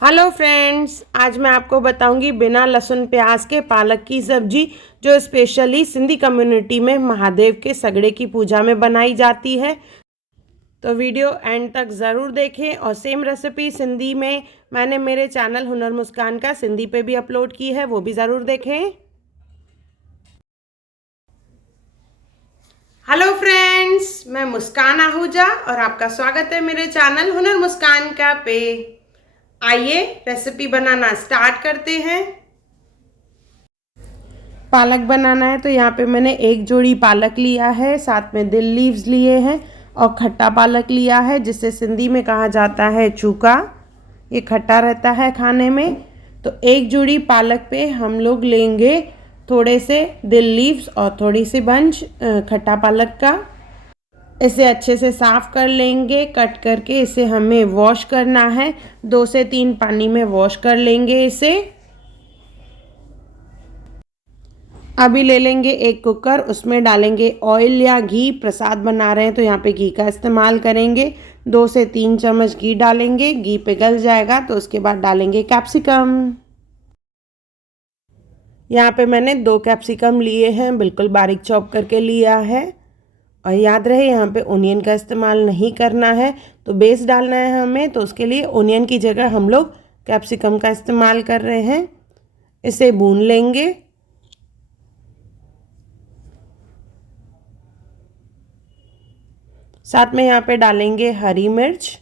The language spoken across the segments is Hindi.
हेलो फ्रेंड्स, आज मैं आपको बताऊंगी बिना लहसुन प्याज के पालक की सब्जी जो स्पेशली सिंधी कम्युनिटी में महादेव के सगड़े की पूजा में बनाई जाती है। तो वीडियो एंड तक ज़रूर देखें। और सेम रेसिपी सिंधी में मैंने मेरे चैनल हुनर मुस्कान का सिंधी पे भी अपलोड की है, वो भी ज़रूर देखें। हेलो फ्रेंड्स, मैं मुस्कान आहूजा और आपका स्वागत है मेरे चैनल हुनर मुस्कान का पे। आइए रेसिपी बनाना स्टार्ट करते हैं। पालक बनाना है तो यहाँ पे मैंने एक जोड़ी पालक लिया है, साथ में दिल लीव्स लिए हैं और खट्टा पालक लिया है जिसे सिंधी में कहा जाता है चूका। ये खट्टा रहता है खाने में। तो एक जोड़ी पालक पे हम लोग लेंगे थोड़े से दिल लीव्स और थोड़ी सी बंच खट्टा पालक का। इसे अच्छे से साफ़ कर लेंगे। कट करके इसे हमें वॉश करना है, 2 से 3 पानी में वॉश कर लेंगे इसे। अभी ले लेंगे एक कुकर, उसमें डालेंगे ऑयल या घी। प्रसाद बना रहे हैं तो यहाँ पे घी का इस्तेमाल करेंगे। 2 से 3 चम्मच घी डालेंगे। घी पिघल जाएगा तो उसके बाद डालेंगे कैप्सिकम। यहाँ पे मैंने 2 कैप्सिकम लिए हैं, बिल्कुल बारीक चॉप करके लिया है। और याद रहे यहाँ पे ओनियन का इस्तेमाल नहीं करना है। तो बेस डालना है हमें, तो उसके लिए ओनियन की जगह हम लोग कैप्सिकम का इस्तेमाल कर रहे हैं। इसे भून लेंगे। साथ में यहाँ पे डालेंगे हरी मिर्च,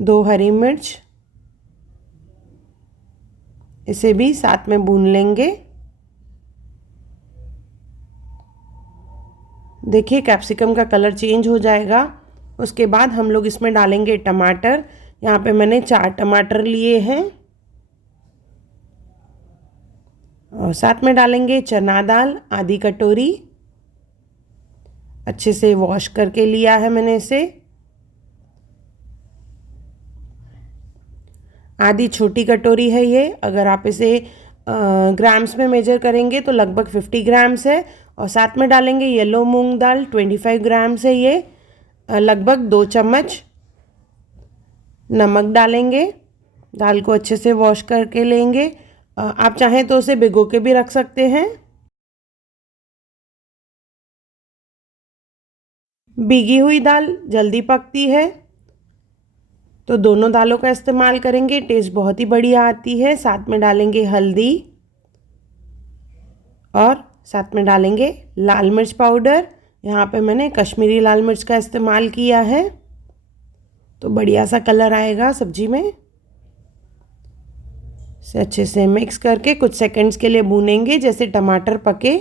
2 हरी मिर्च। इसे भी साथ में भून लेंगे। देखिए कैप्सिकम का कलर चेंज हो जाएगा। उसके बाद हम लोग इसमें डालेंगे टमाटर। यहाँ पे मैंने 4 टमाटर लिए हैं। और साथ में डालेंगे चना दाल आधी कटोरी। अच्छे से वॉश करके लिया है मैंने इसे। आधी छोटी कटोरी है ये। अगर आप इसे ग्राम्स में मेजर करेंगे तो लगभग 50 ग्राम्स है। और साथ में डालेंगे येलो मूंग दाल, 25 ग्राम्स है ये। लगभग 2 चम्मच नमक डालेंगे। दाल को अच्छे से वॉश करके लेंगे। आप चाहें तो उसे भिगो के भी रख सकते हैं। भीगी हुई दाल जल्दी पकती है तो दोनों दालों का इस्तेमाल करेंगे, टेस्ट बहुत ही बढ़िया आती है। साथ में डालेंगे हल्दी और साथ में डालेंगे लाल मिर्च पाउडर। यहाँ पे मैंने कश्मीरी लाल मिर्च का इस्तेमाल किया है तो बढ़िया सा कलर आएगा सब्जी में। इसे अच्छे से मिक्स करके कुछ सेकंड्स के लिए भूनेंगे जैसे टमाटर पके।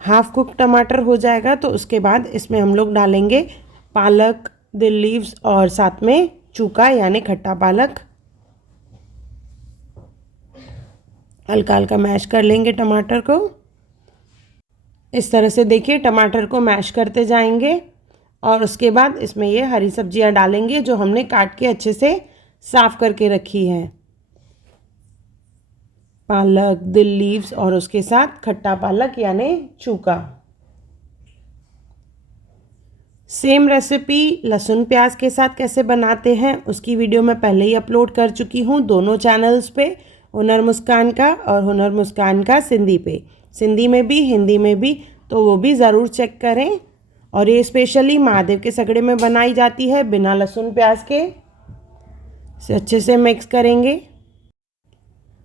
हाफ कुक टमाटर हो जाएगा तो उसके बाद इसमें हम लोग डालेंगे पालक, दिल लीव्स और साथ में चूका यानी खट्टा पालक। हल्का हल्का मैश कर लेंगे टमाटर को। इस तरह से देखिए टमाटर को मैश करते जाएंगे। और उसके बाद इसमें ये हरी सब्जियां डालेंगे जो हमने काट के अच्छे से साफ़ करके रखी है। पालक, दिल लीव्स और उसके साथ खट्टा पालक यानी चूका। सेम रेसिपी लहसुन प्याज के साथ कैसे बनाते हैं उसकी वीडियो मैं पहले ही अपलोड कर चुकी हूँ दोनों चैनल्स पे, हुनर मुस्कान का और हुनर मुस्कान का सिंधी पे। सिंधी में भी हिंदी में भी, तो वो भी ज़रूर चेक करें। और ये स्पेशली महादेव के सगड़े में बनाई जाती है बिना लहसुन प्याज के। इसे अच्छे से मिक्स करेंगे।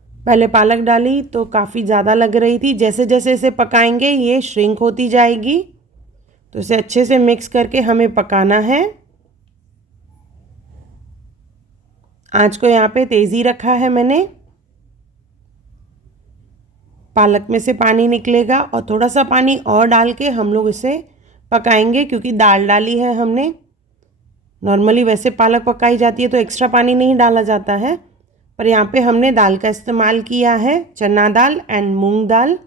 पहले पालक डाली तो काफ़ी ज़्यादा लग रही थी, जैसे जैसे इसे पकाएंगे ये श्रिंक होती जाएगी। तो इसे अच्छे से मिक्स करके हमें पकाना है। आंच को यहाँ पे तेज़ी रखा है मैंने। पालक में से पानी निकलेगा और थोड़ा सा पानी और डाल के हम लोग इसे पकाएंगे क्योंकि दाल डाली है हमने। नॉर्मली वैसे पालक पकाई जाती है तो एक्स्ट्रा पानी नहीं डाला जाता है, पर यहाँ पे हमने दाल का इस्तेमाल किया है, चना दाल एंड मूंग दाल।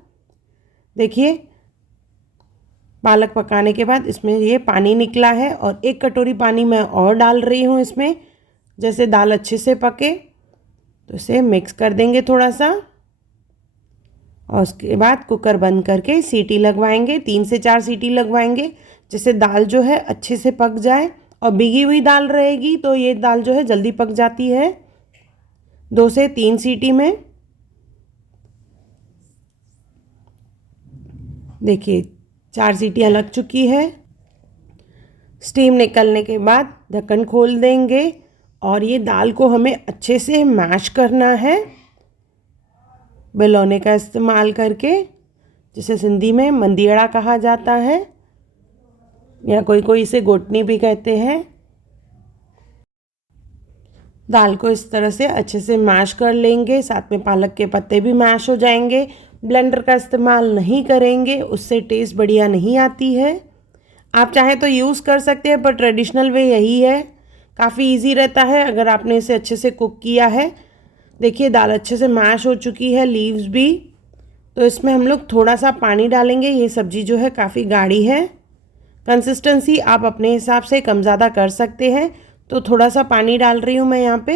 देखिए पालक पकाने के बाद इसमें ये पानी निकला है और 1 कटोरी पानी मैं और डाल रही हूँ इसमें, जैसे दाल अच्छे से पके। तो इसे मिक्स कर देंगे थोड़ा सा और उसके बाद कुकर बंद करके सीटी लगवाएंगे। 3 से 4 सीटी लगवाएंगे जिससे दाल जो है अच्छे से पक जाए। और भीगी हुई दाल रहेगी तो ये दाल जो है जल्दी पक जाती है। 2 से 3 सीटी में। देखिए 4 सीटियाँ लग चुकी है। स्टीम निकलने के बाद ढक्कन खोल देंगे और ये दाल को हमें अच्छे से मैश करना है बेलौने का इस्तेमाल करके, जिसे सिंधी में मंदियड़ा कहा जाता है या कोई कोई इसे गोटनी भी कहते हैं। दाल को इस तरह से अच्छे से मैश कर लेंगे, साथ में पालक के पत्ते भी मैश हो जाएंगे। ब्लेंडर का इस्तेमाल नहीं करेंगे, उससे टेस्ट बढ़िया नहीं आती है। आप चाहें तो यूज़ कर सकते हैं, पर ट्रेडिशनल वे यही है। काफ़ी इजी रहता है अगर आपने इसे अच्छे से कुक किया है। देखिए दाल अच्छे से मैश हो चुकी है, लीव्स भी। तो इसमें हम लोग थोड़ा सा पानी डालेंगे। ये सब्ज़ी जो है काफ़ी गाढ़ी है। कंसिस्टेंसी आप अपने हिसाब से कम ज़्यादा कर सकते हैं। तो थोड़ा सा पानी डाल रही हूँ मैं यहाँ पे।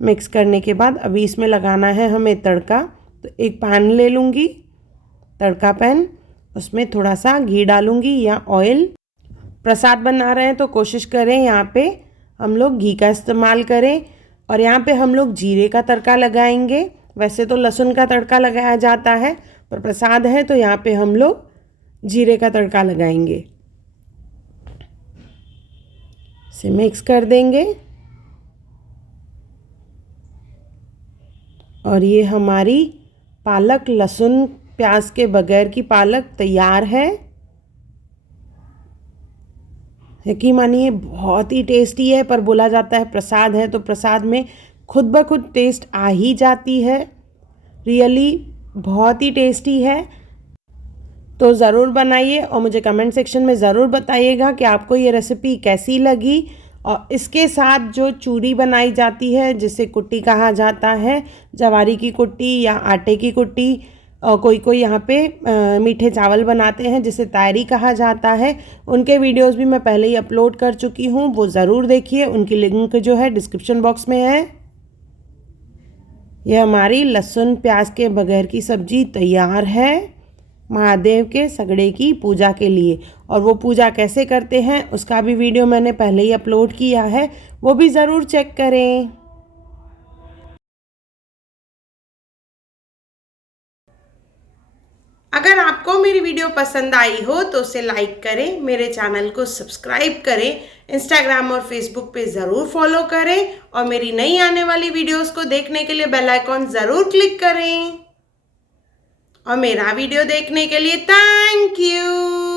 मिक्स करने के बाद अभी इसमें लगाना है हमें तड़का। तो एक पैन ले लूँगी, तड़का पैन। उसमें थोड़ा सा घी डालूँगी या ऑयल। प्रसाद बना रहे हैं तो कोशिश करें यहाँ पे हम लोग घी का इस्तेमाल करें। और यहाँ पे हम लोग जीरे का तड़का लगाएंगे। वैसे तो लहसुन का तड़का लगाया जाता है, पर प्रसाद है तो यहाँ पे हम लोग जीरे का तड़का लगाएंगे। इसे मिक्स कर देंगे और ये हमारी पालक लहसुन प्याज के बगैर की पालक तैयार है। यकीन मानिए बहुत ही टेस्टी है, पर बोला जाता है प्रसाद है तो प्रसाद में खुद ब खुद टेस्ट आ ही जाती है। रियली बहुत ही टेस्टी है। तो ज़रूर बनाइए और मुझे कमेंट सेक्शन में ज़रूर बताइएगा कि आपको ये रेसिपी कैसी लगी। और इसके साथ जो चूरी बनाई जाती है, जिसे कुट्टी कहा जाता है, जवारी की कुट्टी या आटे की कुट्टी, और कोई कोई यहाँ पे मीठे चावल बनाते हैं जिसे तायरी कहा जाता है, उनके वीडियोस भी मैं पहले ही अपलोड कर चुकी हूँ। वो ज़रूर देखिए, उनकी लिंक जो है डिस्क्रिप्शन बॉक्स में है। यह हमारी लहसुन प्याज के बगैर की सब्जी तैयार है महादेव के सगड़े की पूजा के लिए। और वो पूजा कैसे करते हैं उसका भी वीडियो मैंने पहले ही अपलोड किया है, वो भी ज़रूर चेक करें। अगर आपको मेरी वीडियो पसंद आई हो तो उसे लाइक करें, मेरे चैनल को सब्सक्राइब करें, इंस्टाग्राम और फेसबुक पे ज़रूर फॉलो करें और मेरी नई आने वाली वीडियोस को देखने के लिए बेल आइकॉन ज़रूर क्लिक करें। और मेरा वीडियो देखने के लिए थैंक यू।